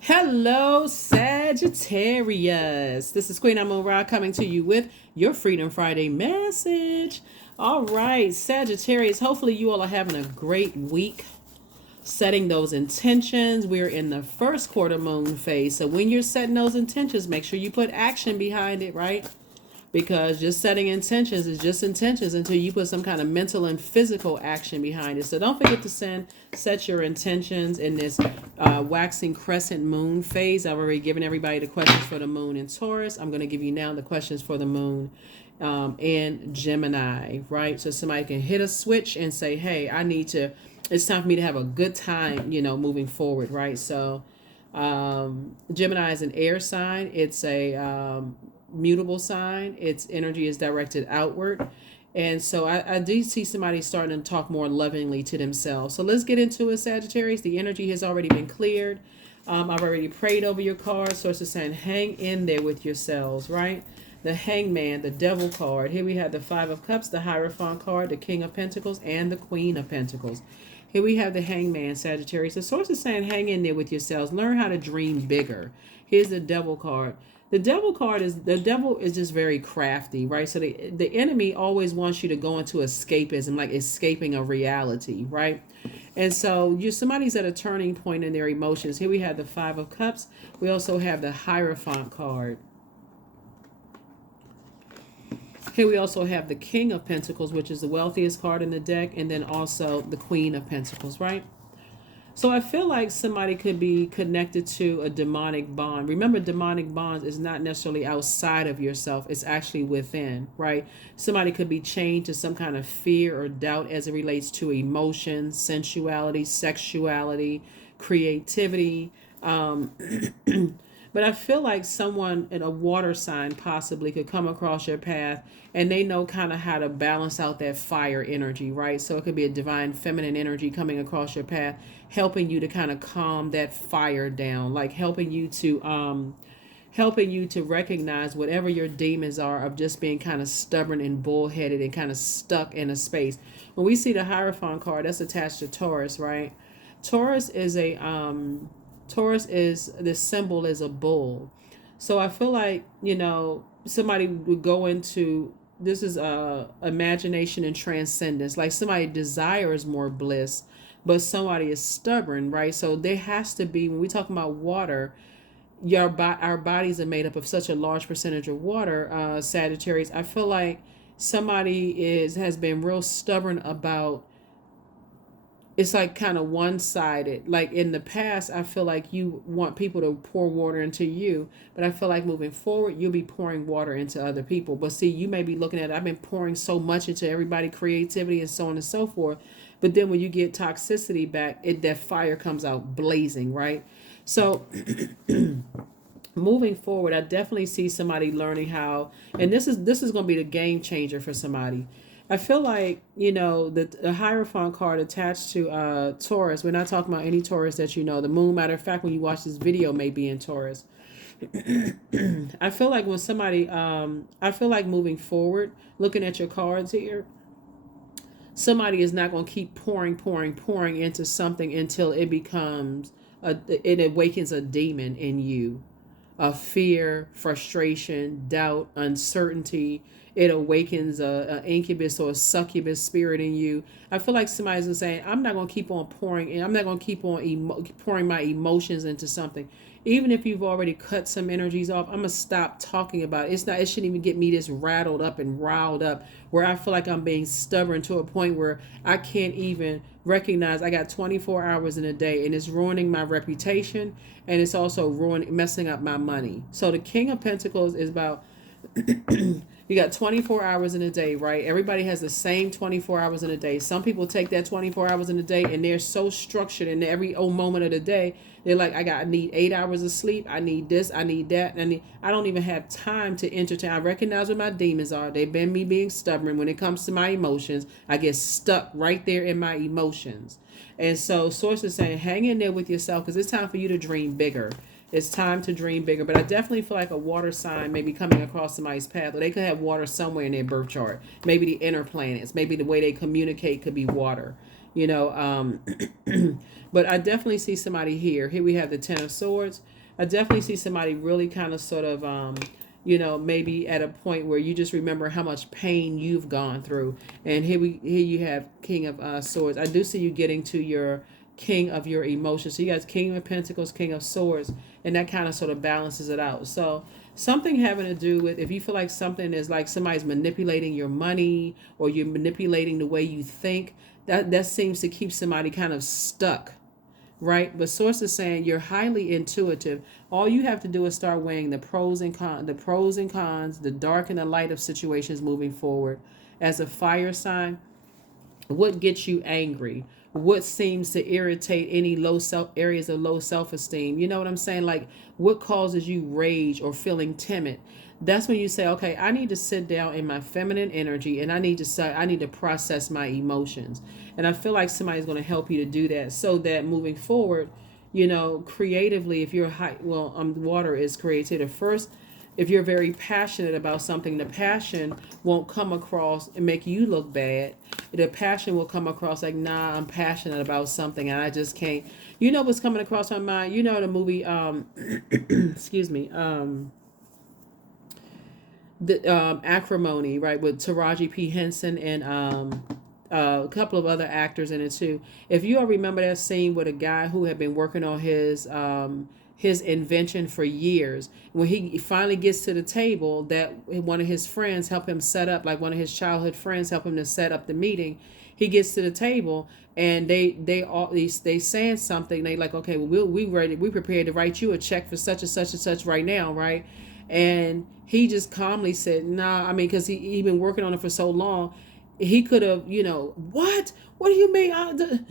Hello, Sagittarius. This is Queen Amun Ra coming to you with your Freedom Friday message. All right, Sagittarius, hopefully you all are having a great week. Setting those intentions. We're in the first quarter moon phase. So when you're setting those intentions, make sure you put action behind it, right? Because just setting intentions is just intentions until you put some kind of mental and physical action behind it. So don't forget to set your intentions in this waxing crescent moon phase. I've already given everybody the questions for the moon in Taurus. I'm going to give you now the questions for the moon in Gemini, right? So somebody can hit a switch and say, hey, it's time for me to have a good time, moving forward, right? So Gemini is an air sign. It's a mutable sign. Its energy is directed outward. And so I do see somebody starting to talk more lovingly to themselves. So let's get into it, Sagittarius. The energy has already been cleared. I've already prayed over your cards. So it's just saying hang in there with yourselves, right? The Hangman, the Devil card. Here we have the Five of Cups, the Hierophant card, the King of Pentacles, and the Queen of Pentacles. Here we have the Hangman, Sagittarius. The source is saying hang in there with yourselves. Learn how to dream bigger. Here's the Devil card. The devil is just very crafty, right? So the enemy always wants you to go into escapism, like escaping a reality, right? And so somebody's at a turning point in their emotions. Here we have the Five of Cups. We also have the Hierophant card. Here we also have the King of Pentacles, which is the wealthiest card in the deck, and then also the Queen of Pentacles, right? So I feel like somebody could be connected to a demonic bond. Remember, demonic bonds is not necessarily outside of yourself. It's actually within, right? Somebody could be chained to some kind of fear or doubt as it relates to emotion, sensuality, sexuality, creativity. But I feel like someone in a water sign possibly could come across your path and they know kind of how to balance out that fire energy, right? So it could be a divine feminine energy coming across your path, helping you to kind of calm that fire down, like helping you to recognize whatever your demons are of just being kind of stubborn and bullheaded and kind of stuck in a space. When we see the Hierophant card, that's attached to Taurus, right? Taurus is the symbol is a bull. So I feel like, somebody would go into this is imagination and transcendence. Like somebody desires more bliss, but somebody is stubborn, right? So there has to be, when we talk about water, our bodies are made up of such a large percentage of water, Sagittarius. I feel like somebody has been real stubborn about, it's like kind of one-sided. Like in the past, I feel like you want people to pour water into you, but I feel like moving forward you'll be pouring water into other people. But see, you may be looking at, I've been pouring so much into everybody, creativity and so on and so forth, but then when you get toxicity back, that fire comes out blazing, right? So moving forward, I definitely see somebody learning how, and this is going to be the game changer for somebody. I feel like, the Hierophant card attached to Taurus. We're not talking about any Taurus that you know. The moon, matter of fact, when you watch this video, may be in Taurus. I feel like I feel like moving forward, looking at your cards here, somebody is not going to keep pouring into something until it awakens a demon in you, of fear, frustration, doubt, uncertainty. It awakens a incubus or a succubus spirit in you. I feel like somebody's saying, I'm not going to keep on pouring, and I'm not going to keep on pouring my emotions into something. Even if you've already cut some energies off, I'm going to stop talking about it. It shouldn't even get me this rattled up and riled up where I feel like I'm being stubborn to a point where I can't even recognize I got 24 hours in a day, and it's ruining my reputation, and it's also messing up my money. So the King of Pentacles is about you got 24 hours in a day, right? Everybody has the same 24 hours in a day. Some people take that 24 hours in a day and they're so structured in every moment of the day. They're like, I need 8 hours of sleep. I need this. I need that. I don't even have time to entertain. I recognize what my demons are. They've been me being stubborn. When it comes to my emotions, I get stuck right there in my emotions. And so Source is saying, hang in there with yourself because it's time for you to dream bigger. It's time to dream bigger. But I definitely feel like a water sign may be coming across somebody's path, or they could have water somewhere in their birth chart. Maybe the inner planets. Maybe the way they communicate could be water. you know. But I definitely see somebody here. Here we have the Ten of Swords. I definitely see somebody really kind of sort of, maybe at a point where you just remember how much pain you've gone through. And here you have King of Swords. I do see you getting to your king of your emotions. So you guys, King of Pentacles, King of Swords, and that kind of sort of balances it out. So something having to do with, if you feel like something is like somebody's manipulating your money or you're manipulating the way you think, that seems to keep somebody kind of stuck, right? But source is saying you're highly intuitive. All you have to do is start weighing the pros and cons, the dark and the light of situations moving forward. As a fire sign, what gets you angry? What seems to irritate any areas of low self-esteem? You know what I'm saying? Like, what causes you rage or feeling timid? That's when you say, okay, I need to sit down in my feminine energy and I need to process my emotions. And I feel like somebody's going to help you to do that, so that moving forward, creatively, if you're water is creative. First, if you're very passionate about something, the passion won't come across and make you look bad. The passion will come across like, nah, I'm passionate about something and I just can't. You know what's coming across my mind? You know the movie, excuse me, the Acrimony, right, with Taraji P. Henson and a couple of other actors in it too. If you all remember that scene with a guy who had been working on his invention for years, when he finally gets to the table, that one of his friends help him set up, like one of his childhood friends help him to set up the meeting. He gets to the table and they saying something. They like, okay, well, we prepared to write you a check for such and such and such right now, right? And he just calmly said, nah, I mean, because he been working on it for so long. He could have, what do you mean?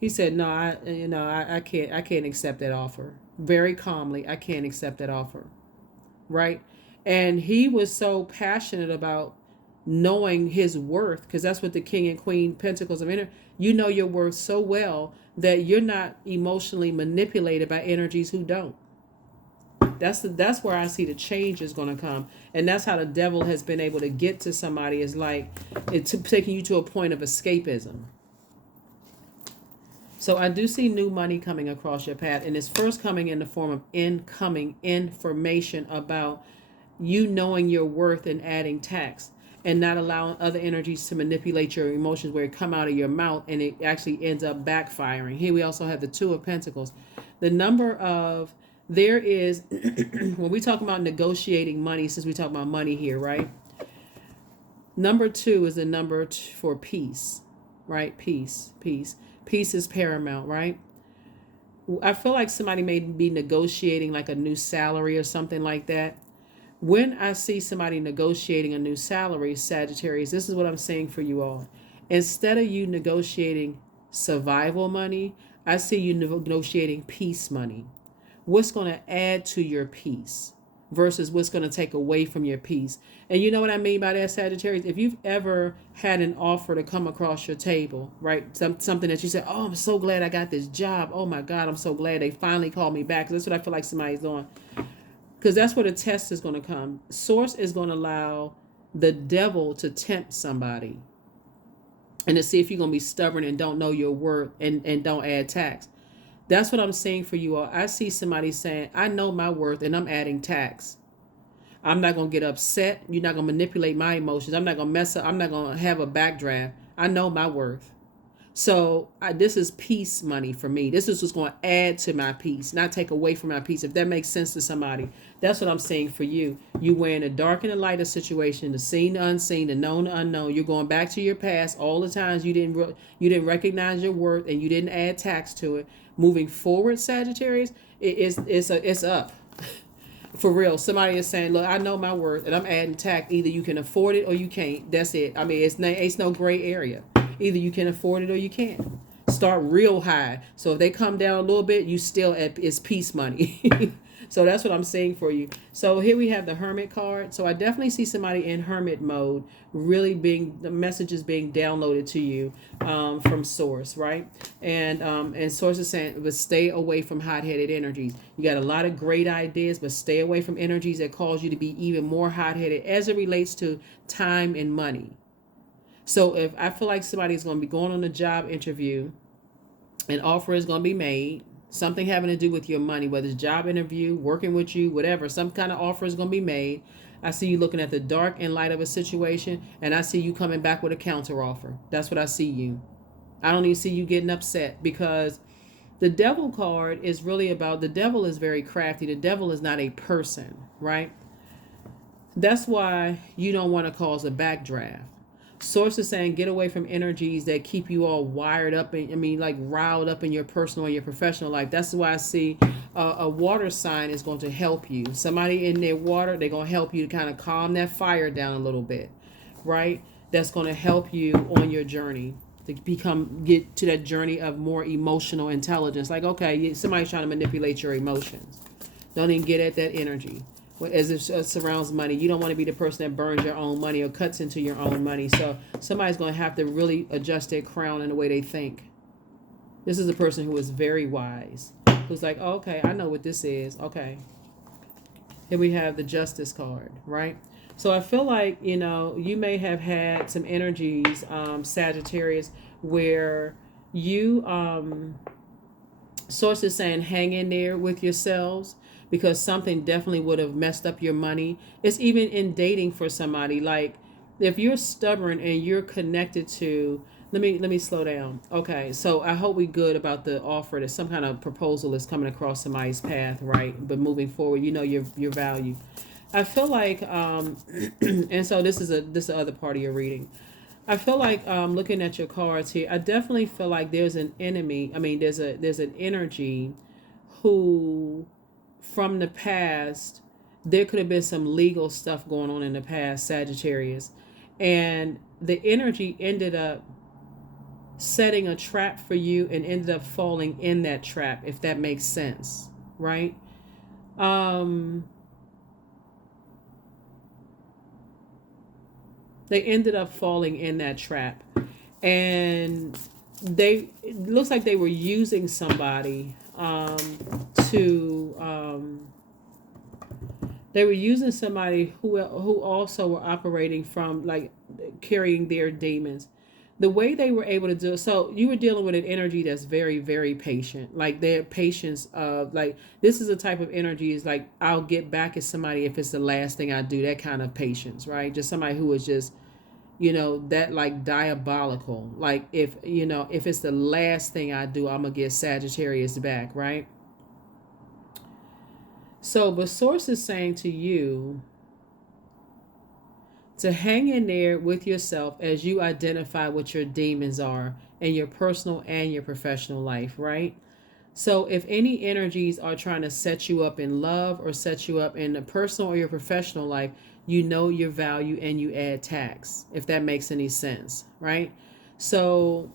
He said, no, I can't accept that offer. Very calmly, I can't accept that offer. Right. And he was so passionate about knowing his worth, because that's what the King and Queen Pentacles of energy, you know your worth so well that you're not emotionally manipulated by energies who don't. That's where I see the change is going to come, and that's how the devil has been able to get to somebody, is like it's taking you to a point of escapism. So I do see new money coming across your path, and it's first coming in the form of incoming information about you knowing your worth and adding tax, and not allowing other energies to manipulate your emotions where it come out of your mouth and it actually ends up backfiring. Here we also have the Two of Pentacles. The number of there is when we talk about negotiating money, since we talk about money here, right? Number 2 is the number for peace, right? Peace is paramount, right? I feel like somebody may be negotiating like a new salary or something like that. When I see somebody negotiating a new salary, Sagittarius, this is what I'm saying for you all. Instead of you negotiating survival money, I see you negotiating peace money. What's going to add to your peace versus what's going to take away from your peace. And you know what I mean by that, Sagittarius? If you've ever had an offer to come across your table, right? Something that you said, oh, I'm so glad I got this job. Oh my God, I'm so glad they finally called me back. That's what I feel like somebody's doing. Because that's where the test is going to come. Source is going to allow the devil to tempt somebody and to see if you're going to be stubborn and don't know your worth and don't add tax. That's what I'm saying for you all. I see somebody saying, I know my worth and I'm adding tax. I'm not going to get upset. You're not going to manipulate my emotions. I'm not going to mess up. I'm not going to have a backdraft. I know my worth. So this is peace money for me. This is what's going to add to my peace, not take away from my peace. If that makes sense to somebody, that's what I'm saying for you. You wearing the dark and the light of situation, the seen, the unseen, the known, the unknown. You're going back to your past, all the times you didn't recognize your worth and you didn't add tax to it. Moving forward, Sagittarius, it's up. For real, somebody is saying, look, I know my worth and I'm adding tax. Either you can afford it or you can't. That's it. I mean, it's no gray area. Either you can afford it or you can't. Start real high. So if they come down a little bit, you still it's peace money. So that's what I'm saying for you. So here we have the Hermit card. So I definitely see somebody in Hermit mode, really the messages being downloaded to you from Source, right? And Source is saying, but stay away from hot-headed energies. You got a lot of great ideas, but stay away from energies that cause you to be even more hot-headed as it relates to time and money. So if I feel like somebody's going to be going on a job interview, an offer is going to be made, something having to do with your money, whether it's job interview, working with you, whatever, some kind of offer is going to be made. I see you looking at the dark and light of a situation, and I see you coming back with a counter offer. That's what I see you. I don't even see you getting upset, because the devil card is really about, the devil is very crafty. The devil is not a person, right? That's why you don't want to cause a backdraft. Source is saying get away from energies that keep you all wired up and, I mean, like riled up in your personal and your professional life. That's why I see a water sign is going to help you. Somebody in their water, they're going to help you to kind of calm that fire down a little bit, right? That's going to help you on your journey to get to that journey of more emotional intelligence. Like, okay, somebody's trying to manipulate your emotions. Don't even get at that energy as it surrounds money. You don't want to be the person that burns your own money or cuts into your own money. So somebody's going to have to really adjust their crown in the way they think. This is a person who is very wise, who's like, oh, okay, I know what this is. Okay. Here we have the Justice card, right? So I feel like, you may have had some energies, Sagittarius, where you, Source is saying hang in there with yourselves, because something definitely would have messed up your money. It's even in dating for somebody. Like, if you're stubborn and you're connected to, let me slow down. Okay, so I hope we good about the offer that some kind of proposal is coming across somebody's path, right? But moving forward, your value. I feel like, and so this is the other part of your reading. I feel like, looking at your cards here, I definitely feel like there's an enemy. I mean, there's an energy who, from the past, there could have been some legal stuff going on in the past, Sagittarius, and the energy ended up setting a trap for you and ended up falling in that trap, if that makes sense, right? They ended up falling in that trap, and it looks like they were using somebody, to they were using somebody who also were operating from, like, carrying their demons. The way they were able to do it, so you were dealing with an energy that's very, very patient. Like, their patience of, like, this is a type of energy is like, I'll get back at somebody if it's the last thing I do. That kind of patience, right? Just somebody who is just, that, like, diabolical. Like, if it's the last thing I do, I'm gonna get Sagittarius back, right? So, but Source is saying to you to hang in there with yourself as you identify what your demons are in your personal and your professional life, right? So if any energies are trying to set you up in love or set you up in the personal or your professional life, you know your value and you add tax, if that makes any sense, right? So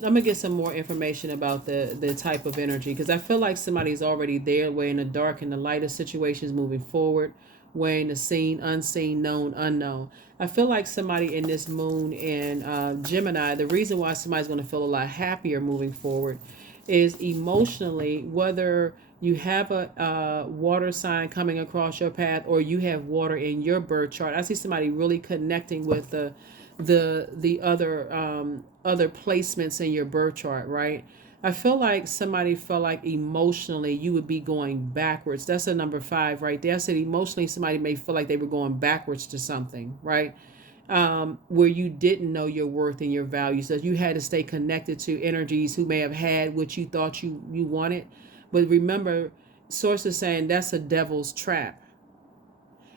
I'm gonna get some more information about the type of energy, because I feel like somebody's already there, weighing the dark and the light of situations moving forward, weighing the seen, unseen, known, unknown. I feel like somebody in this moon in Gemini, the reason why somebody's going to feel a lot happier moving forward is emotionally, whether you have a water sign coming across your path or you have water in your birth chart. I see somebody really connecting with the other placements in your birth chart, right? I feel like somebody felt like emotionally you would be going backwards. That's a number 5 right there. I said emotionally somebody may feel like they were going backwards to something, right? Where you didn't know your worth and your value. So you had to stay connected to energies who may have had what you thought you wanted. But remember, Source is saying that's a devil's trap.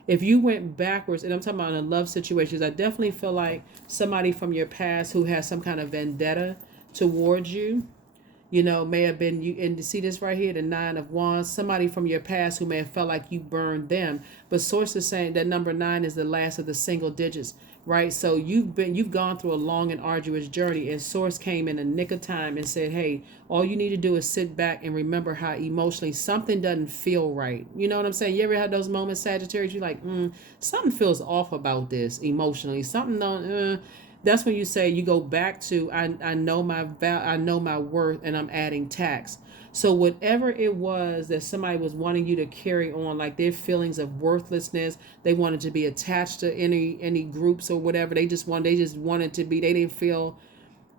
If you went backwards, and I'm talking about in love situations, I definitely feel like somebody from your past who has some kind of vendetta towards you, may have been you. And to see this right here, the 9 of Wands, somebody from your past who may have felt like you burned them. But Source is saying that number 9 is the last of the single digits, right? So you've gone through a long and arduous journey, and Source came in a nick of time and said, hey, all you need to do is sit back and remember how emotionally something doesn't feel right. You know what I'm saying? You ever had those moments, Sagittarius? You're like, something feels off about this emotionally. Something don't. That's when you say you go back to I know my worth and I'm adding tax. So whatever it was that somebody was wanting you to carry on, like their feelings of worthlessness, they wanted to be attached to any groups or whatever. They just wanted to be. They didn't feel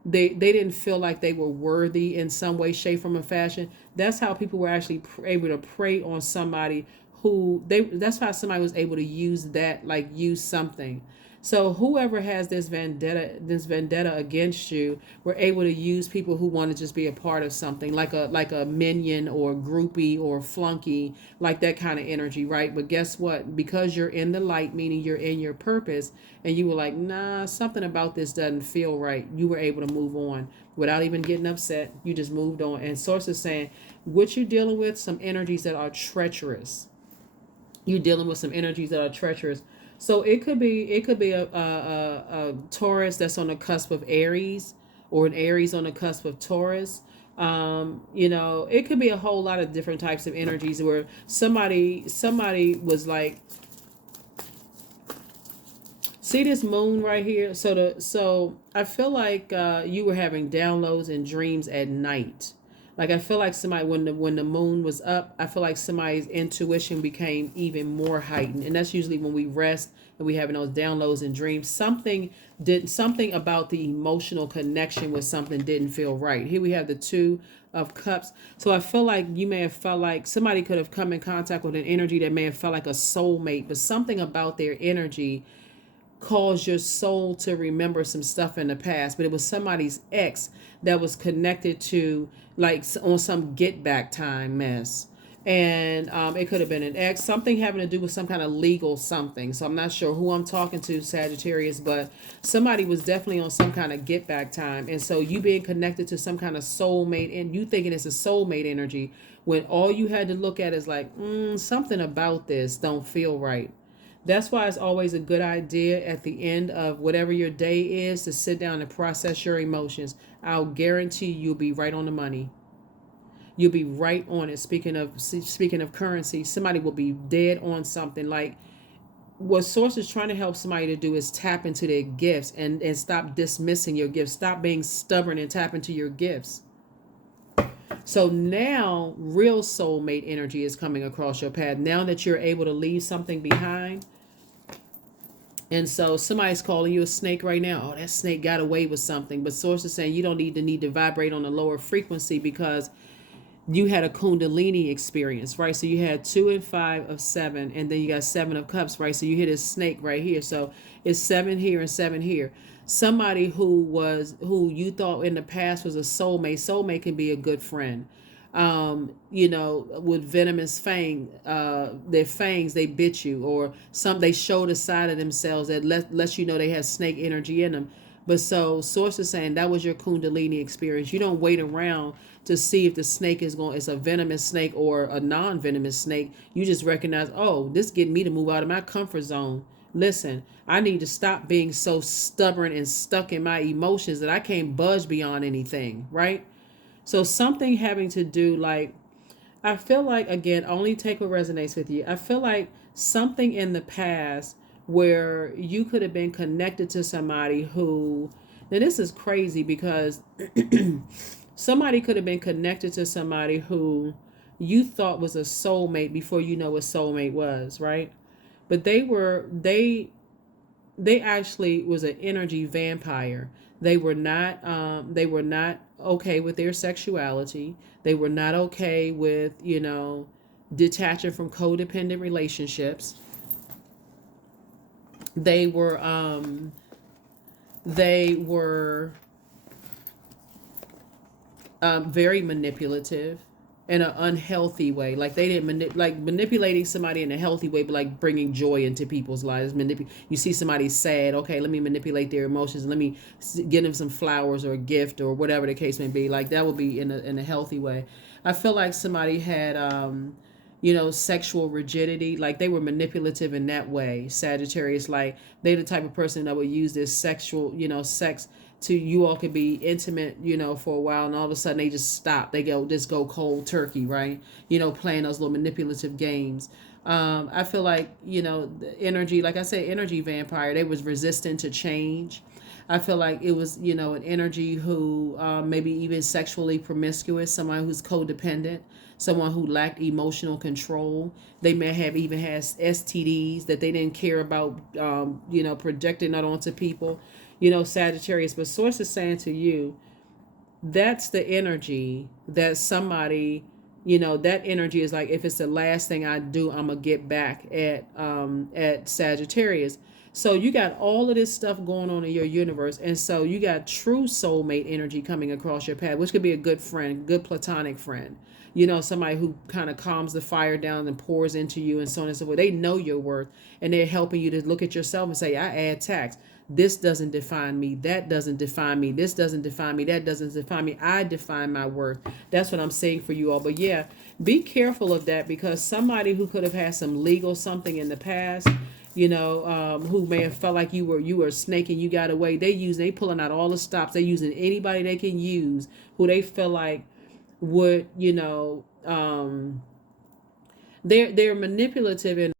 they didn't feel like they were worthy in some way, shape, form, or fashion. That's how people were actually able to prey on somebody who they. That's how somebody was able to use that, like use something. So whoever has this vendetta against you, were able to use people who want to just be a part of something, like a minion or groupie or flunky, like that kind of energy, right? But guess what? Because you're in the light, meaning you're in your purpose, and you were like, nah, something about this doesn't feel right. You were able to move on without even getting upset. You just moved on. And source is saying, what you're dealing with, some energies that are treacherous. You're dealing with some energies that are treacherous. So it could be a Taurus that's on the cusp of Aries, or an Aries on the cusp of Taurus. It could be a whole lot of different types of energies where somebody was like, see this moon right here. So I feel like you were having downloads and dreams at night. Like I feel like somebody, when the moon was up, I feel like somebody's intuition became even more heightened, and that's usually when we rest and we having those downloads and dreams. Something about the emotional connection with something didn't feel right. Here we have the Two of Cups. So I feel like you may have felt like somebody could have come in contact with an energy that may have felt like a soulmate, but something about their energy cause your soul to remember some stuff in the past, but it was somebody's ex that was connected to, like, on some get back time mess. And it could have been an ex, something having to do with some kind of legal something. So I'm not sure who I'm talking to, Sagittarius, but somebody was definitely on some kind of get back time. And so you being connected to some kind of soulmate, and you thinking it's a soulmate energy, when all you had to look at is like, something about this don't feel right. That's why it's always a good idea at the end of whatever your day is to sit down and process your emotions. I'll guarantee you'll be right on the money. You'll be right on it. Speaking of currency, somebody will be dead on something. Like, what Source is trying to help somebody to do is tap into their gifts, and stop dismissing your gifts. Stop being stubborn and tap into your gifts. So now real soulmate energy is coming across your path. Now that you're able to leave something behind. And so somebody's calling you a snake right now. Oh, that snake got away with something. But Source is saying you don't need to vibrate on a lower frequency, because you had a Kundalini experience, right? So you had 2 and 5 of 7, and then you got 7 of Cups, right? So you hit a snake right here. So it's 7 here and 7 here. Somebody who you thought in the past was a soulmate. Soulmate can be a good friend. With venomous fang, their fangs, they bit you, or they showed a side of themselves that lets you know they have snake energy in them. But so Source is saying that was your Kundalini experience. You don't wait around to see if the snake is a venomous snake or a non-venomous snake. You just recognize, oh, this getting me to move out of my comfort zone. Listen, I need to stop being so stubborn and stuck in my emotions that I can't budge beyond anything, right? So something having to do, like, I feel like, again, only take what resonates with you. I feel like something in the past where you could have been connected to somebody who, now this is crazy, because somebody could have been connected to somebody who you thought was a soulmate before you know what soulmate was, right? But they actually was an energy vampire. They were not okay with their sexuality. They were not okay with, detaching from codependent relationships. They were very manipulative in an unhealthy way. Like, they didn't manipulating somebody in a healthy way, but like bringing joy into people's lives. You see somebody sad, okay, let me manipulate their emotions. Let me give them some flowers or a gift or whatever the case may be. Like, that would be in a healthy way. I feel like somebody had sexual rigidity. Like, they were manipulative in that way. Sagittarius, like, they the type of person that would use this sexual, sex to, you all could be intimate, for a while, and all of a sudden they just stop. They go cold turkey, right? Playing those little manipulative games. I feel like, the energy, like I said, energy vampire, they was resistant to change. I feel like it was, an energy who maybe even sexually promiscuous, someone who's codependent, someone who lacked emotional control. They may have even had STDs that they didn't care about, projecting that onto people, Sagittarius. But source is saying to you, that's the energy that somebody, that energy is like, if it's the last thing I do, I'm gonna get back at Sagittarius. So you got all of this stuff going on in your universe, and so you got true soulmate energy coming across your path, which could be a good friend, good platonic friend, somebody who kind of calms the fire down and pours into you and so on and so forth. They know your worth, and they're helping you to look at yourself and say, I add tax. This doesn't define me. That doesn't define me. This doesn't define me. That doesn't define me. I define my worth. That's what I'm saying for you all. But yeah, be careful of that, because somebody who could have had some legal something in the past, who may have felt like you were a snake and you got away. They pulling out all the stops. They using anybody they can use who they feel like would, they're manipulative. And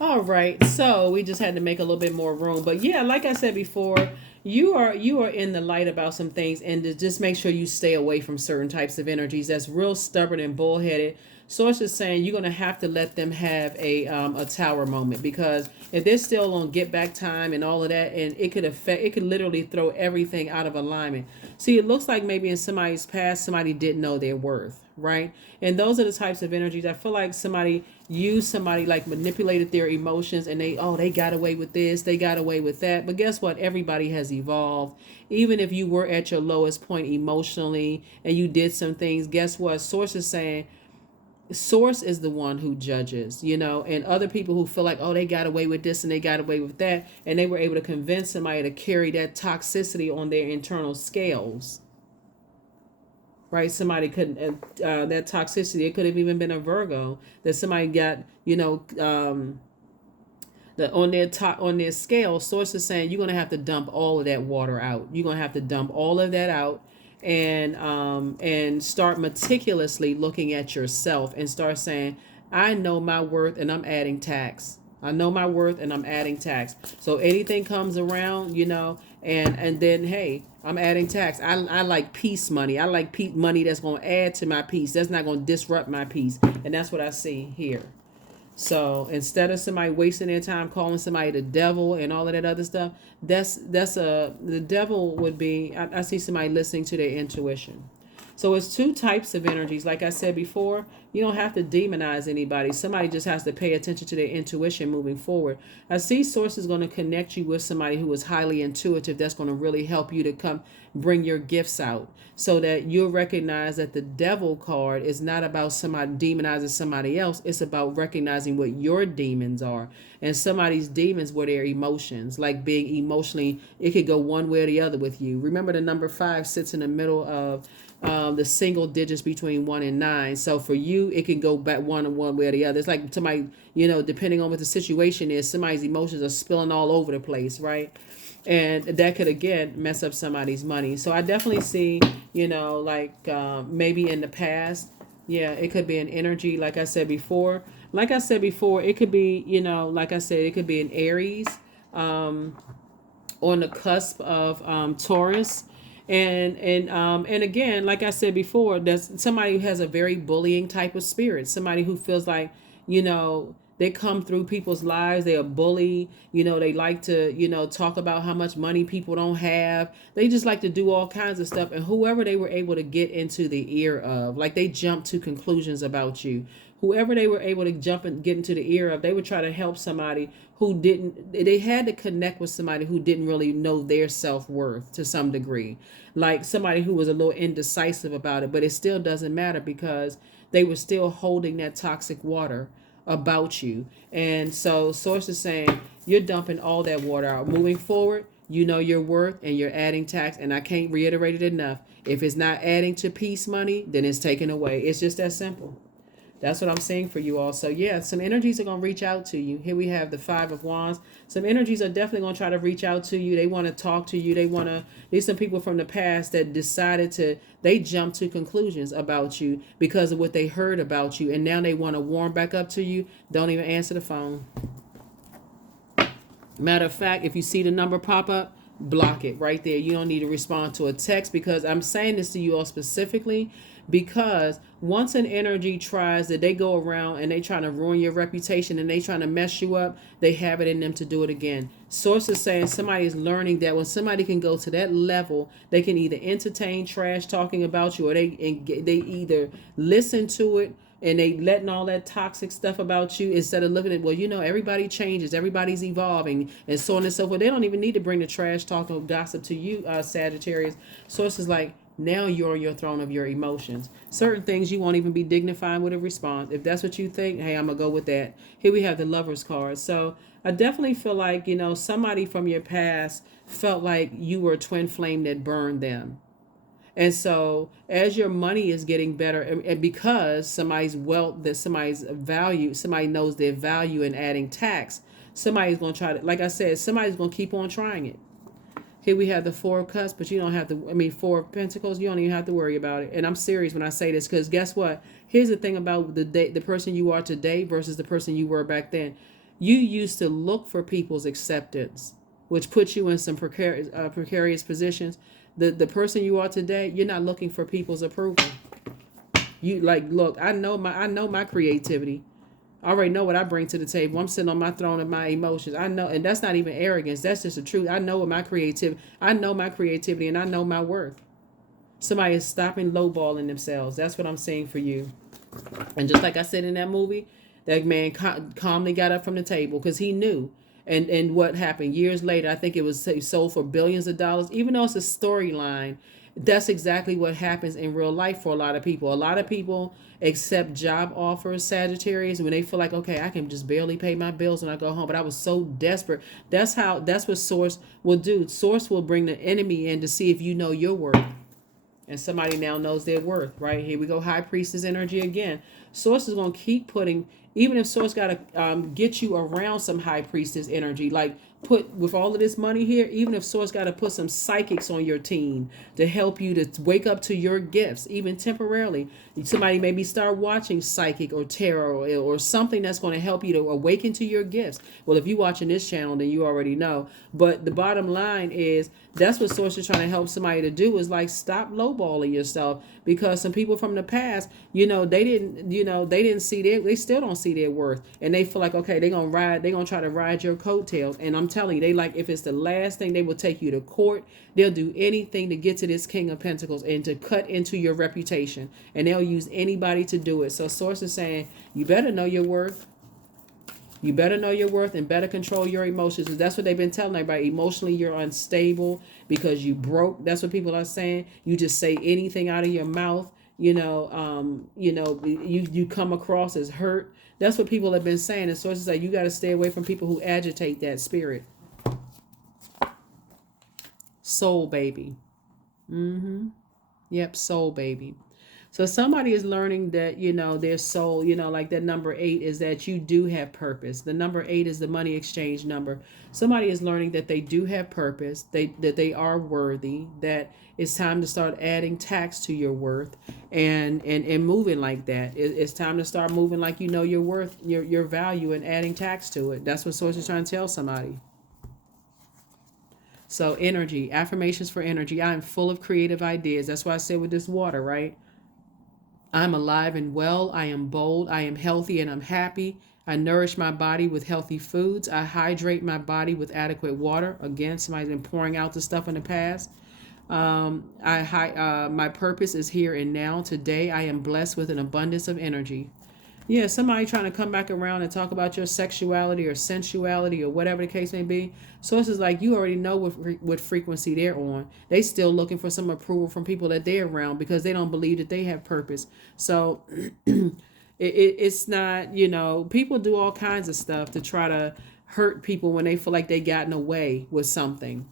all right, so we just had to make a little bit more room. But yeah, like I said before, you are in the light about some things, and to just make sure you stay away from certain types of energies that's real stubborn and bullheaded. Source is saying you're gonna have to let them have a tower moment, because if they're still on get back time and all of that, and it could literally throw everything out of alignment. See, it looks like maybe in somebody's past somebody didn't know their worth, right? And those are the types of energies. I feel like somebody used somebody, like manipulated their emotions, and they got away with this, they got away with that. But guess what? Everybody has evolved. Even if you were at your lowest point emotionally and you did some things, guess what? Source is saying Source is the one who judges, and other people who feel like, oh, they got away with this and they got away with that, and they were able to convince somebody to carry that toxicity on their internal scales, right? Somebody could, that toxicity, it could have even been a Virgo, that somebody got, on their scale. Source is saying you're going to have to dump all of that water out. You're going to have to dump all of that out, and start meticulously looking at yourself and start saying, I know my worth and I'm adding tax. I know my worth and I'm adding tax. So anything comes around, and then, hey, I'm adding tax. I like peace money. I like money that's going to add to my peace. That's not going to disrupt my peace. And that's what I see here. So instead of somebody wasting their time calling somebody the devil and all of that other stuff, the devil would be, I see somebody listening to their intuition. So it's two types of energies. Like I said before, you don't have to demonize anybody. Somebody just has to pay attention to their intuition moving forward. I see Source is going to connect you with somebody who is highly intuitive. That's going to really help you to come bring your gifts out, so that you'll recognize that the devil card is not about somebody demonizing somebody else. It's about recognizing what your demons are. And somebody's demons were their emotions, like being emotionally, it could go one way or the other with you. Remember, the number 5 sits in the middle of the single digits between 1 and 9. So for you, it can go back one way or the other. It's like somebody, depending on what the situation is, somebody's emotions are spilling all over the place, right? And that could, again, mess up somebody's money. So I definitely see, maybe in the past, yeah, it could be an energy. Like I said before, it could be, it could be an Aries, on the cusp of Taurus. And again, like I said before, that's somebody who has a very bullying type of spirit. Somebody who feels like, they come through people's lives. They are bully. They like to, talk about how much money people don't have. They just like to do all kinds of stuff. And whoever they were able to get into the ear of, like, they jump to conclusions about you. Whoever they were able to jump and get into the ear of, they would try to help somebody who didn't, they had to connect with somebody who didn't really know their self-worth to some degree. Like somebody who was a little indecisive about it, but it still doesn't matter, because they were still holding that toxic water about you. And so Source is saying you're dumping all that water out. Moving forward, you know your worth and you're adding tax. And I can't reiterate it enough. If it's not adding to peace money, then it's taken away. It's just that simple. That's what I'm saying for you all. So yeah, some energies are going to reach out to you. Here we have the 5 of Wands. Some energies are definitely going to try to reach out to you. They want to talk to you. There's some people from the past that they jumped to conclusions about you because of what they heard about you. And now they want to warm back up to you. Don't even answer the phone. Matter of fact, if you see the number pop up, block it right there. You don't need to respond to a text, because I'm saying this to you all specifically because once an energy tries that, they go around and they trying to ruin your reputation and they trying to mess you up, they have it in them to do it again. Source is saying somebody is learning that when somebody can go to that level, they can either entertain trash talking about you, or they either listen to it and they letting all that toxic stuff about you, instead of looking at, well, everybody changes, everybody's evolving, and so on and so forth. They don't even need to bring the trash talk or gossip to you, Sagittarius. Source is like, now you're on your throne of your emotions. Certain things you won't even be dignified with a response. If that's what you think, hey, I'm going to go with that. Here we have the Lover's card. So I definitely feel like, somebody from your past felt like you were a twin flame that burned them. And so as your money is getting better, and because somebody's wealth, that somebody's value, somebody knows their value in adding tax, somebody's going to try to, like I said, somebody's going to keep on trying it. Here we have the Four of Cups, but you don't have to, Four of Pentacles, you don't even have to worry about it. And I'm serious when I say this, because guess what? Here's the thing about the person you are today versus the person you were back then. You used to look for people's acceptance, which puts you in some precarious positions. The person you are today, you're not looking for people's approval. You like, look, I know my creativity. I already know what I bring to the table. I'm sitting on my throne of my emotions. I know, and that's not even arrogance. That's just the truth. I know what my creativity. I know my creativity, and I know my worth. Somebody is stopping lowballing themselves. That's what I'm saying for you. And just like I said in that movie, that man calmly got up from the table because he knew. And what happened years later? I think it was sold for billions of dollars. Even though it's a storyline, that's exactly what happens in real life for a lot of people. A lot of people accept job offers, Sagittarius, when they feel like, okay, I can just barely pay my bills when I go home, but I was so desperate. That's what Source will do. Source will bring the enemy in to see if you know your worth. And somebody now knows their worth, right? Here we go, High Priestess energy again. Source is going to keep putting, even if Source got to get you around some High Priestess energy, like put with all of this money here, even if Source got to put some psychics on your team to help you to wake up to your gifts, even temporarily. Somebody maybe start watching psychic or tarot or something that's going to help you to awaken to your gifts. Well, if you're watching this channel, then you already know. But the bottom line is, that's what Source is trying to help somebody to do, is like, stop lowballing yourself, because some people from the past, they didn't see they still don't see their worth, and they feel like, okay, they're gonna try to ride your coattails. And I'm telling you, they like, if it's the last thing, they will take you to court. They'll do anything to get to this King of Pentacles and to cut into your reputation, and they'll use anybody to do it. So Source is saying, you better know your worth. You better know your worth and better control your emotions. Because that's what they've been telling everybody. Emotionally, you're unstable because you broke. That's what people are saying. You just say anything out of your mouth. You come across as hurt. That's what people have been saying. And Sources like, you got to stay away from people who agitate that spirit. Soul baby. Yep, soul baby. So somebody is learning that, their soul, like that number 8 is that you do have purpose. The number 8 is the money exchange number. Somebody is learning that they do have purpose, that they are worthy, that it's time to start adding tax to your worth and moving like that. It's time to start moving like your worth, your value, and adding tax to it. That's what Source is trying to tell somebody. So energy, affirmations for energy. I am full of creative ideas. That's why I said with this water, right? I'm alive and well. I am bold. I am healthy and I'm happy. I nourish my body with healthy foods. I hydrate my body with adequate water. Again, somebody's been pouring out the stuff in the past. My purpose is here and now. Today, I am blessed with an abundance of energy. Yeah, somebody trying to come back around and talk about your sexuality or sensuality or whatever the case may be. Sources like, you already know what frequency they're on. They still looking for some approval from people that they're around because they don't believe that they have purpose. So it's not, people do all kinds of stuff to try to hurt people when they feel like they gotten away with something.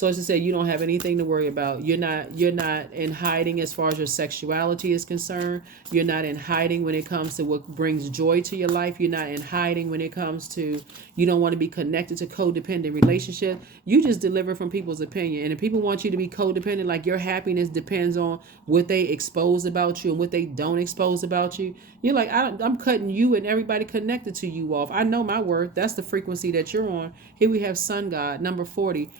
So as I said, you don't have anything to worry about. You're not in hiding as far as your sexuality is concerned. You're not in hiding when it comes to what brings joy to your life. You're not in hiding when it comes to you don't want to be connected to codependent relationship. You just deliver from people's opinion. And if people want you to be codependent, like your happiness depends on what they expose about you and what they don't expose about you, you're like, I'm cutting you and everybody connected to you off. I know my worth. That's the frequency that you're on. Here we have Sun God, number 40.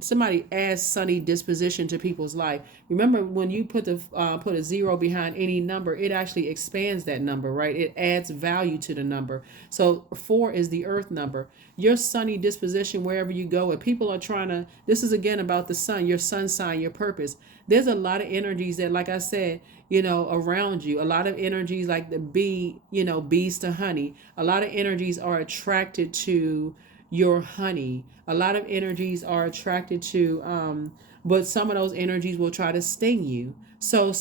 Somebody adds sunny disposition to people's life. Remember when you put a zero behind any number, it actually expands that number, right? It adds value to the number. So 4 is the earth number. Your sunny disposition wherever you go, if people are trying to, this is again about the sun, your sun sign, your purpose. There's a lot of energies that, like I said, around you. A lot of energies like the bee, bees to honey. A lot of energies are attracted to your honey. A lot of energies are attracted to, but some of those energies will try to sting you. So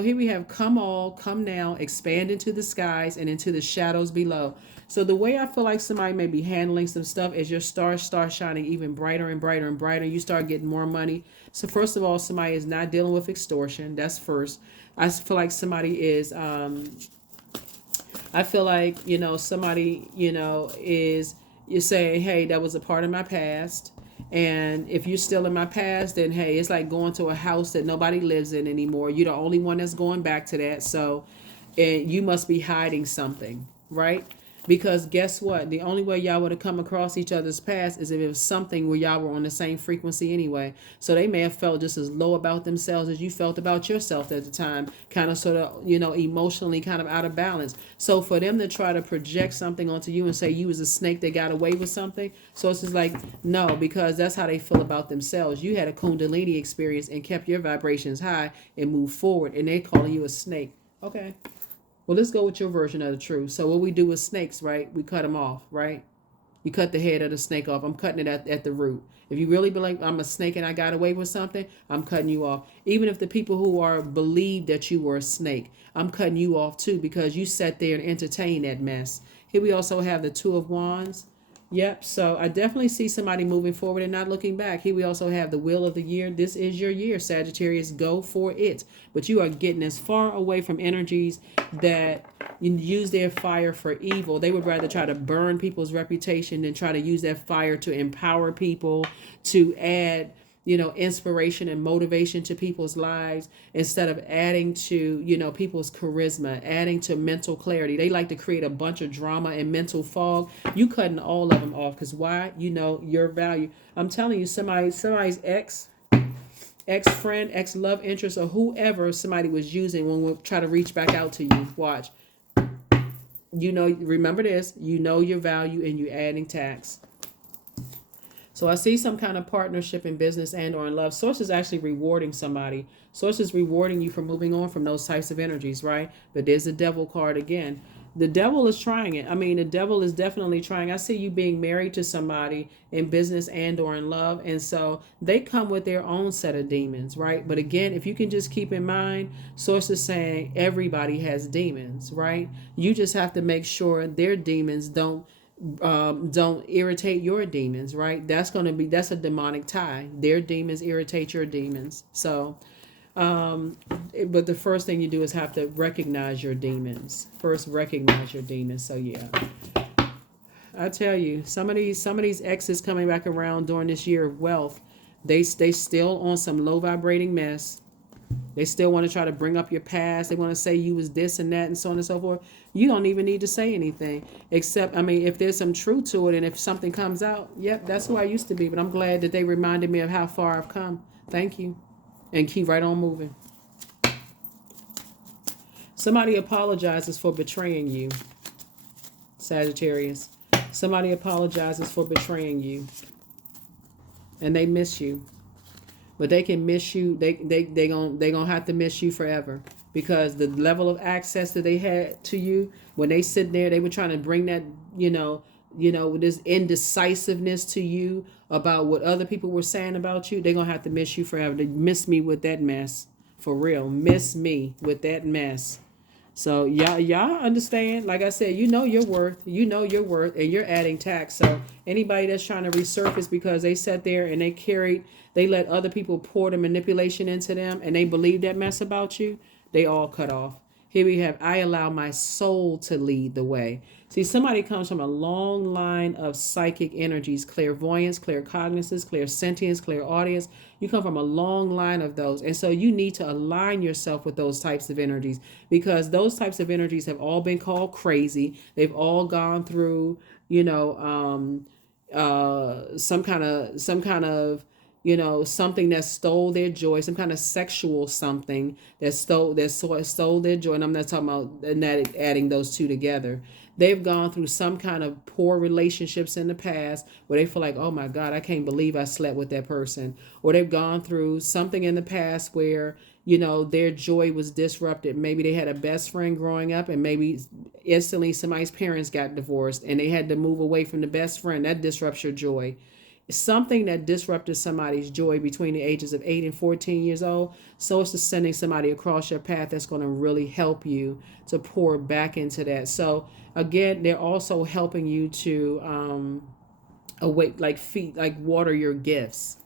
here we have come all, come now, expand into the skies and into the shadows below. So the way I feel like somebody may be handling some stuff as your stars start shining even brighter and brighter and brighter, you start getting more money. So first of all, somebody is not dealing with extortion. That's first. I feel like somebody is, I feel like, somebody, is, you're saying, hey, that was a part of my past. And if you're still in my past, then hey, it's like going to a house that nobody lives in anymore. You're the only one that's going back to that. So, and you must be hiding something, right? Because guess what? The only way y'all would have come across each other's past is if it was something where y'all were on the same frequency anyway. So they may have felt just as low about themselves as you felt about yourself at the time, kind of sort of, emotionally kind of out of balance. So for them to try to project something onto you and say you was a snake that got away with something, so it's just like, no, because that's how they feel about themselves. You had a Kundalini experience and kept your vibrations high and moved forward, and they calling you a snake. Okay. Well, let's go with your version of the truth. So what we do with snakes, right? We cut them off, right? You cut the head of the snake off. I'm cutting it at the root. If you really believe I'm a snake and I got away with something, I'm cutting you off. Even if the people who are believe that you were a snake, I'm cutting you off too, because you sat there and entertained that mess. Here we also have the Two of Wands. Yep. So I definitely see somebody moving forward and not looking back. Here we also have the Wheel of the Year. This is your year, Sagittarius. Go for it. But you are getting as far away from energies that you use their fire for evil. They would rather try to burn people's reputation than try to use that fire to empower people, to add inspiration and motivation to people's lives, instead of adding to, people's charisma, adding to mental clarity. They like to create a bunch of drama and mental fog. You cutting all of them off because why? Your value. I'm telling you, somebody's ex-friend, ex-love interest, or whoever somebody was using when we try to reach back out to you. Watch. Remember this, your value and you're adding tax. So I see some kind of partnership in business and or in love. Source is actually rewarding somebody. Source is rewarding you for moving on from those types of energies, right? But there's the devil card again. The devil is trying it. I mean, the devil is definitely trying. I see you being married to somebody in business and or in love. And so they come with their own set of demons, right? But again, if you can just keep in mind, Source is saying everybody has demons, right? You just have to make sure their demons don't irritate your demons, right? That's a demonic tie. Their demons irritate your demons. So but the first thing you do is have to recognize your demons. First, recognize your demons. So yeah, I tell you, some of these exes coming back around during this year of wealth, they still on some low vibrating mess. They still want to try to bring up your past. They want to say you was this and that and so on and so forth. You don't even need to say anything, except, if there's some truth to it and if something comes out, yep, that's who I used to be. But I'm glad that they reminded me of how far I've come. Thank you. And keep right on moving. Somebody apologizes for betraying you, Sagittarius. Somebody apologizes for betraying you. And they miss you. But they can miss you. They gonna have to miss you forever, because the level of access that they had to you when they sit there, they were trying to bring that this indecisiveness to you about what other people were saying about you. They're gonna have to miss you forever. They miss me with that mess, for real. Miss me with that mess. So y'all understand. Like I said, you know your worth. You know your worth, and you're adding tax. So anybody that's trying to resurface because they sat there and they let other people pour the manipulation into them, and they believe that mess about you, they all cut off. Here we have, I allow my soul to lead the way. See, somebody comes from a long line of psychic energies, clairvoyance, claircognizance, clairsentience, clairaudience. You come from a long line of those. And so you need to align yourself with those types of energies, because those types of energies have all been called crazy. They've all gone through, some kind of something that stole their joy, some kind of sexual something that stole their joy. And I'm not talking about not adding those two together. They've gone through some kind of poor relationships in the past where they feel like, oh my God, I can't believe I slept with that person. Or they've gone through something in the past where, their joy was disrupted. Maybe they had a best friend growing up, and maybe instantly somebody's parents got divorced and they had to move away from the best friend. That disrupts your joy. Something that disrupted somebody's joy between the ages of 8 and 14 years old. So it's just sending somebody across your path that's going to really help you to pour back into that. So again, they're also helping you to awake, like feed, like water your gifts,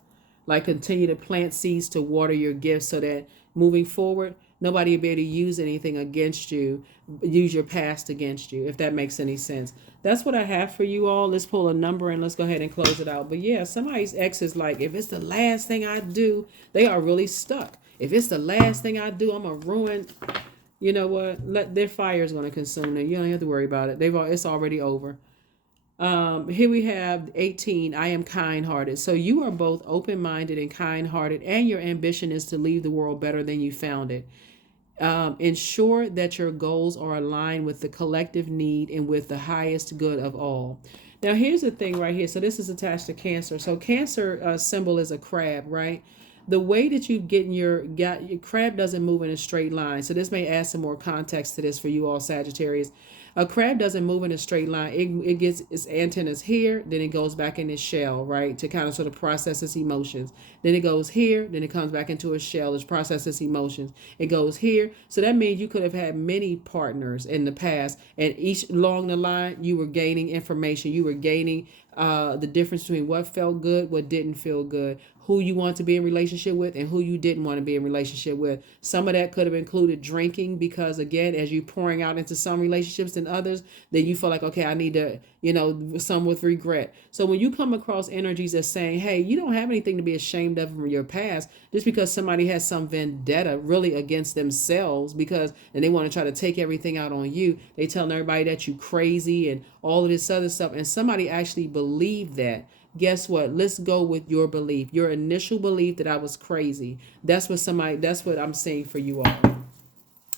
like continue to plant seeds to water your gifts, so that moving forward, nobody will be able to use anything against you, use your past against you, if that makes any sense. That's what I have for you all. Let's pull a number and let's go ahead and close it out. But yeah, somebody's ex is like, if it's the last thing I do, they are really stuck. If it's the last thing I do, I'm going to ruin. You know what? Their fire is going to consume them. You don't have to worry about it. It's already over. Here we have 18. I am kind-hearted. So you are both open-minded and kind-hearted, and your ambition is to leave the world better than you found it. Ensure that your goals are aligned with the collective need and with the highest good of all. Now, here's the thing right here. So this is attached to Cancer. So Cancer symbol is a crab, right? The way that you get your crab doesn't move in a straight line. So this may add some more context to this for you all Sagittarius. A crab doesn't move in a straight line. It gets its antennas here, then it goes back in its shell, right, to kind of sort of process its emotions. Then it goes here, then it comes back into a shell to process its emotions. It goes here. So that means you could have had many partners in the past, and each along the line, you were gaining information. You were gaining the difference between what felt good, what didn't feel good, who you want to be in relationship with, and who you didn't want to be in relationship with. Some of that could have included drinking, because again, as you pouring out into some relationships than others, then you feel like, okay, I need to, some with regret. So when you come across energies that's saying, hey, you don't have anything to be ashamed of from your past, just because somebody has some vendetta really against themselves, and they want to try to take everything out on you. They telling everybody that you crazy and all of this other stuff, and somebody actually believed that. Guess what? Let's go with your belief, your initial belief that I was crazy. That's what I'm saying for you all.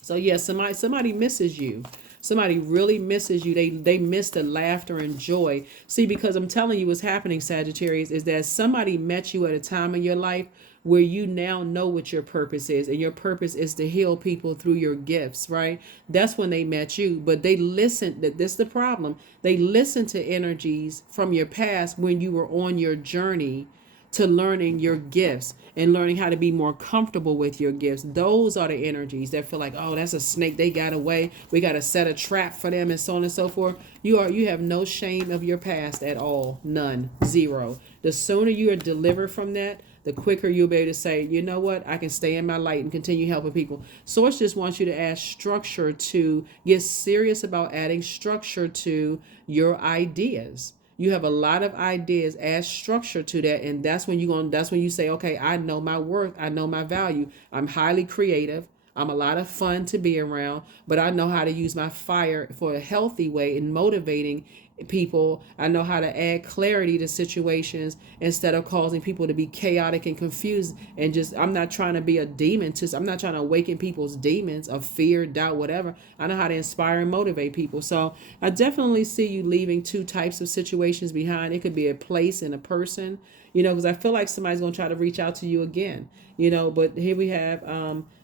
So yeah, somebody misses you. Somebody really misses you. They miss the laughter and joy. See, because I'm telling you what's happening, Sagittarius, is that somebody met you at a time in your life where you now know what your purpose is. And your purpose is to heal people through your gifts, right? That's when they met you. But they listened. This is the problem. They listened to energies from your past when you were on your journey to learning your gifts and learning how to be more comfortable with your gifts. Those are the energies that feel like, oh, that's a snake, they got away, we got to set a trap for them, and so on and so forth. You have no shame of your past at all. None. Zero. The sooner you are delivered from that, the quicker you'll be able to say, you know what, I can stay in my light and continue helping people. Source just wants you to add structure to, get serious about adding structure to your ideas. You have a lot of ideas, add structure to that, and that's when you say, okay, I know my worth, I know my value. I'm highly creative. I'm a lot of fun to be around, but I know how to use my fire for a healthy way in motivating people. I know how to add clarity to situations instead of causing people to be chaotic and confused. And I'm not trying to be a demon. I'm not trying to awaken people's demons of fear, doubt, whatever. I know how to inspire and motivate people. So I definitely see you leaving two types of situations behind. It could be a place and a person, because I feel like somebody's going to try to reach out to you again, but here we have,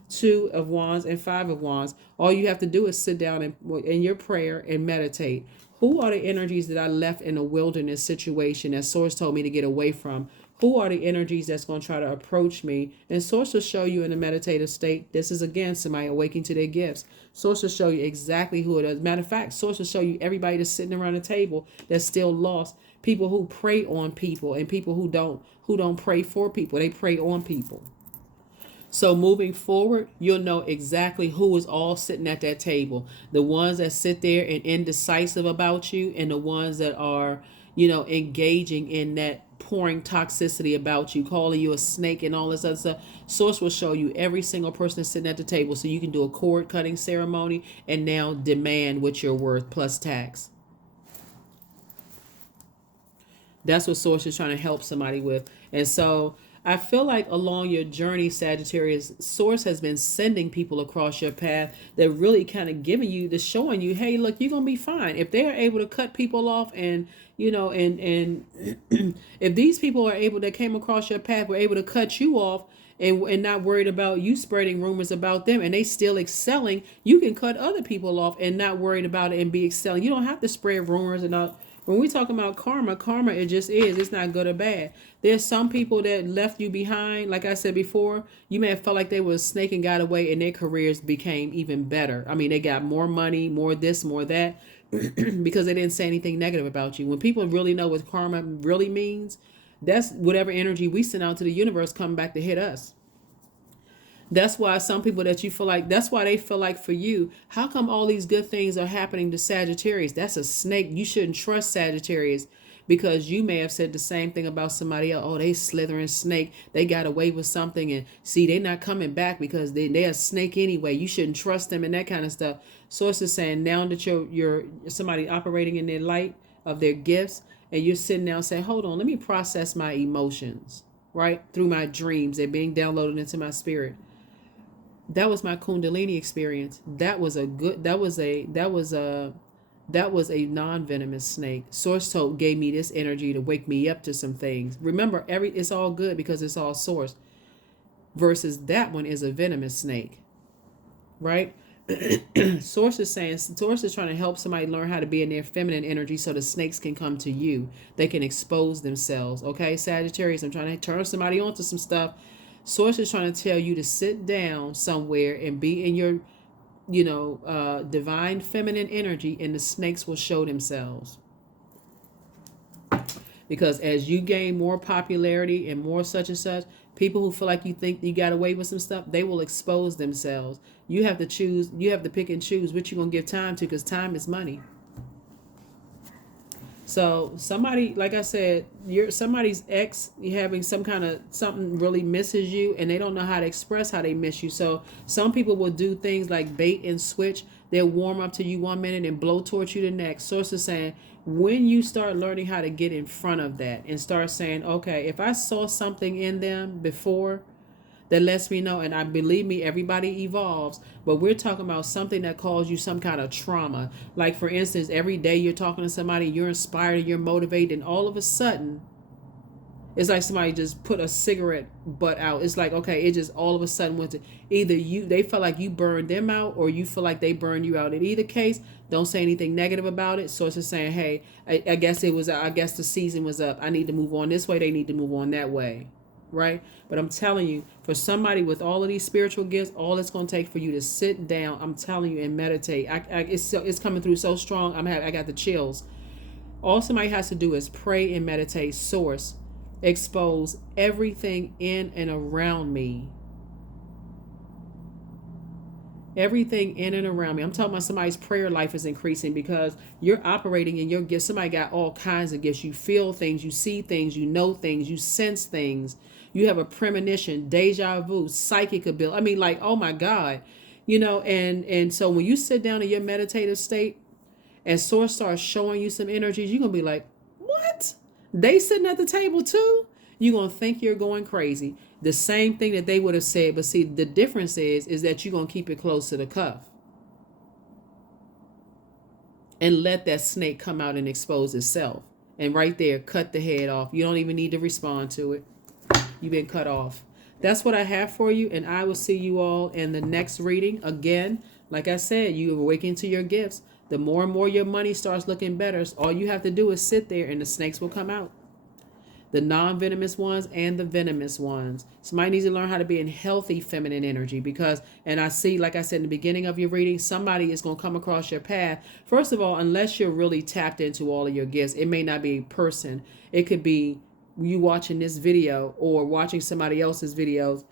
2 of Wands and 5 of Wands. All you have to do is sit down and in your prayer and meditate. Who are the energies that I left in a wilderness situation that Source told me to get away from? Who are the energies that's going to try to approach me? And Source will show you in a meditative state. This is, again, somebody awakening to their gifts. Source will show you exactly who it is. Matter of fact, Source will show you everybody that's sitting around the table that's still lost. People who prey on people, and people who don't pray for people. They prey on people. So moving forward, you'll know exactly who is all sitting at that table. The ones that sit there and indecisive about you, and the ones that are, engaging in that pouring toxicity about you, calling you a snake and all this other stuff. Source will show you every single person that's sitting at the table, so you can do a cord cutting ceremony and now demand what you're worth plus tax. That's what Source is trying to help somebody with. And so I feel like along your journey, Sagittarius, Source has been sending people across your path that really kind of giving you, the showing you, hey, look, you're going to be fine. If they're able to cut people off and, and if these people are able, that came across your path, were able to cut you off, and not worried about you spreading rumors about them, and they still excelling, you can cut other people off and not worried about it and be excelling. You don't have to spread rumors and all. When we talk about karma, it just is. It's not good or bad. There's some people that left you behind. Like I said before, you may have felt like they were a snake and got away, and their careers became even better. I mean, they got more money, more this, more that, because they didn't say anything negative about you. When people really know what karma really means, that's whatever energy we send out to the universe come back to hit us. That's why some people that you feel like, that's why they feel like for you, how come all these good things are happening to Sagittarius? That's a snake. You shouldn't trust Sagittarius, because you may have said the same thing about somebody else. Oh, they slithering snake. They got away with something, and see, they're not coming back because they're a snake anyway. You shouldn't trust them and that kind of stuff. Source is saying now that you're somebody operating in their light of their gifts, and you're sitting down saying, hold on, let me process my emotions, right? Through my dreams. They're being downloaded into my spirit. That was my Kundalini experience. That was a non-venomous snake. Source told gave me this energy to wake me up to some things. Remember, it's all good because it's all source. Versus that one is a venomous snake, right? Source is trying to help somebody learn how to be in their feminine energy, so the snakes can come to you. They can expose themselves. Okay, Sagittarius, I'm trying to turn somebody onto some stuff. Source is trying to tell you to sit down somewhere and be in your, divine feminine energy, and the snakes will show themselves. Because as you gain more popularity and more such and such, people who feel like you think you got away with some stuff, they will expose themselves. You have to choose, you have to pick and choose what you're going to give time to, because time is money. So somebody, like I said, somebody's ex, you're having something really misses you, and they don't know how to express how they miss you. So some people will do things like bait and switch. They'll warm up to you 1 minute and blow towards you the next. Source is saying, when you start learning how to get in front of that and start saying, okay, if I saw something in them before that lets me know, and I believe me, everybody evolves, but we're talking about something that caused you some kind of trauma. Like, for instance, every day you're talking to somebody, you're inspired, you're motivated, and all of a sudden, it's like somebody just put a cigarette butt out. It's like, okay, it just all of a sudden went to either they felt like you burned them out, or you feel like they burned you out. In either case, don't say anything negative about it. So it's just saying, hey, I guess the season was up. I need to move on this way. They need to move on that way. Right? But I'm telling you, for somebody with all of these spiritual gifts, all it's going to take for you to sit down, I'm telling you, and meditate. It's coming through so strong. I got the chills. All somebody has to do is pray and meditate. Source, expose everything in and around me. Everything in and around me. I'm talking about somebody's prayer life is increasing because you're operating in your gifts. Somebody got all kinds of gifts. You feel things, you see things, you know things, you sense things. You have a premonition, deja vu, psychic ability. I mean, like, oh my God, and so when you sit down in your meditative state and Source starts showing you some energies, you're going to be like, what? They sitting at the table too? You're going to think you're going crazy. The same thing that they would have said, but see, the difference is that you're going to keep it close to the cuff and let that snake come out and expose itself. And right there, cut the head off. You don't even need to respond to it. You've been cut off. That's what I have for you, and I will see you all in the next reading. Again, like I said, you awaken to your gifts. The more and more your money starts looking better, all you have to do is sit there and the snakes will come out. the non-venomous ones and the venomous ones. Somebody needs to learn how to be in healthy feminine energy because, and I see, like I said in the beginning of your reading, somebody is going to come across your path. First of all, unless you're really tapped into all of your gifts, it may not be a person. It could be you watching this video or watching somebody else's videos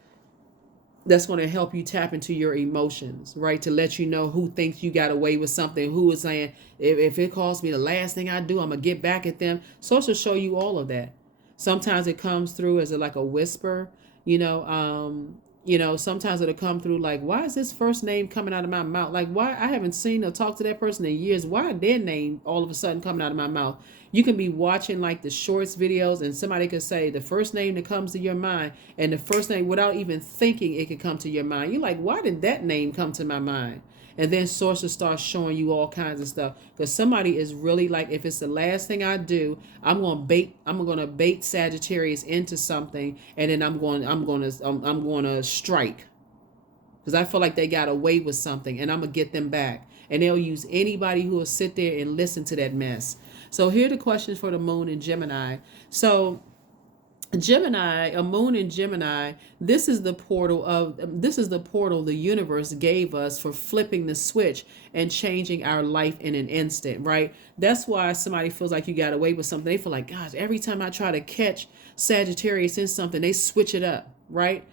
that's going to help you tap into your emotions, right? To let you know who thinks you got away with something, who is saying, if it costs me the last thing I do, I'm going to get back at them. Source will show you all of that. Sometimes it comes through as like a whisper, sometimes it'll come through like, why is this first name coming out of my mouth? Like, why? I haven't seen or talked to that person in years. Why their name all of a sudden coming out of my mouth? You can be watching like the shorts videos and somebody could say the first name that comes to your mind, and the first name without even thinking it could come to your mind. You're like, why did that name come to my mind? And then sources start showing you all kinds of stuff because somebody is really like, if it's the last thing I do, I'm gonna bait Sagittarius into something, and then I'm gonna strike because I feel like they got away with something, and I'm gonna get them back. And they'll use anybody who will sit there and listen to that mess. So here are the questions for the moon in Gemini. So Gemini, a moon in Gemini, this is the portal the universe gave us for flipping the switch and changing our life in an instant, right? That's why somebody feels like you got away with something. They feel like, gosh, every time I try to catch Sagittarius in something, they switch it up, right?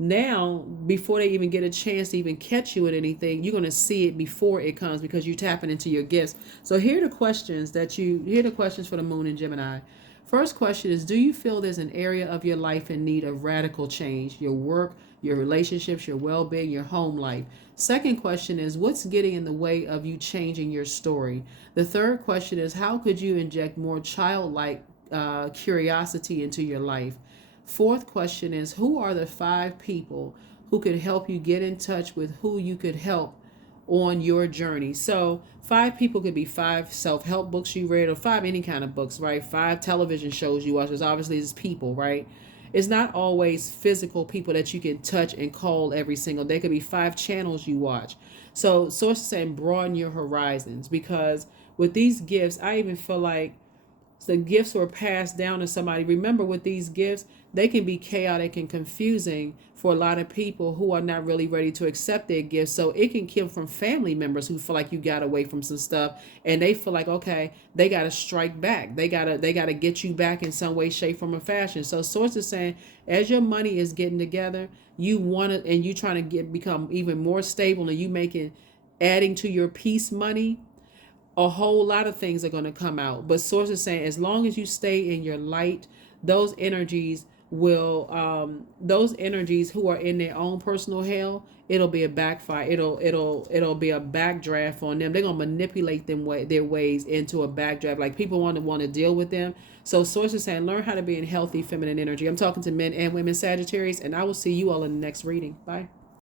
Now, before they even get a chance to even catch you at anything, you're going to see it before it comes because you're tapping into your gifts. So here are the questions for the moon in Gemini. First question is, do you feel there's an area of your life in need of radical change? Your work, your relationships, your well-being, your home life. Second question is, what's getting in the way of you changing your story? The third question is, how could you inject more childlike curiosity into your life? Fourth question is, who are the 5 people who could help you get in touch with who you could help on your journey? So 5 people could be 5 self-help books you read or 5 any kind of books, right? 5 television shows you watch. Because obviously it's people, right? It's not always physical people that you can touch and call every single day. It could be 5 channels you watch. So sources saying broaden your horizons, because with these gifts, I even feel like the gifts were passed down to somebody. Remember, with these gifts, they can be chaotic and confusing for a lot of people who are not really ready to accept their gifts. So it can come from family members who feel like you got away from some stuff, and they feel like, okay, they got to strike back. They got to get you back in some way, shape, form, or fashion. So sources saying, as your money is getting together, you want to, and you trying to become even more stable, and you adding to your peace money, a whole lot of things are going to come out. But sources saying, as long as you stay in your light, those energies who are in their own personal hell, it'll be a backfire. It'll be a backdraft on them. They're going to manipulate their ways into a backdraft. Like, people want to deal with them. So sources saying, learn how to be in healthy feminine energy. I'm talking to men and women Sagittarius, and I will see you all in the next reading. Bye.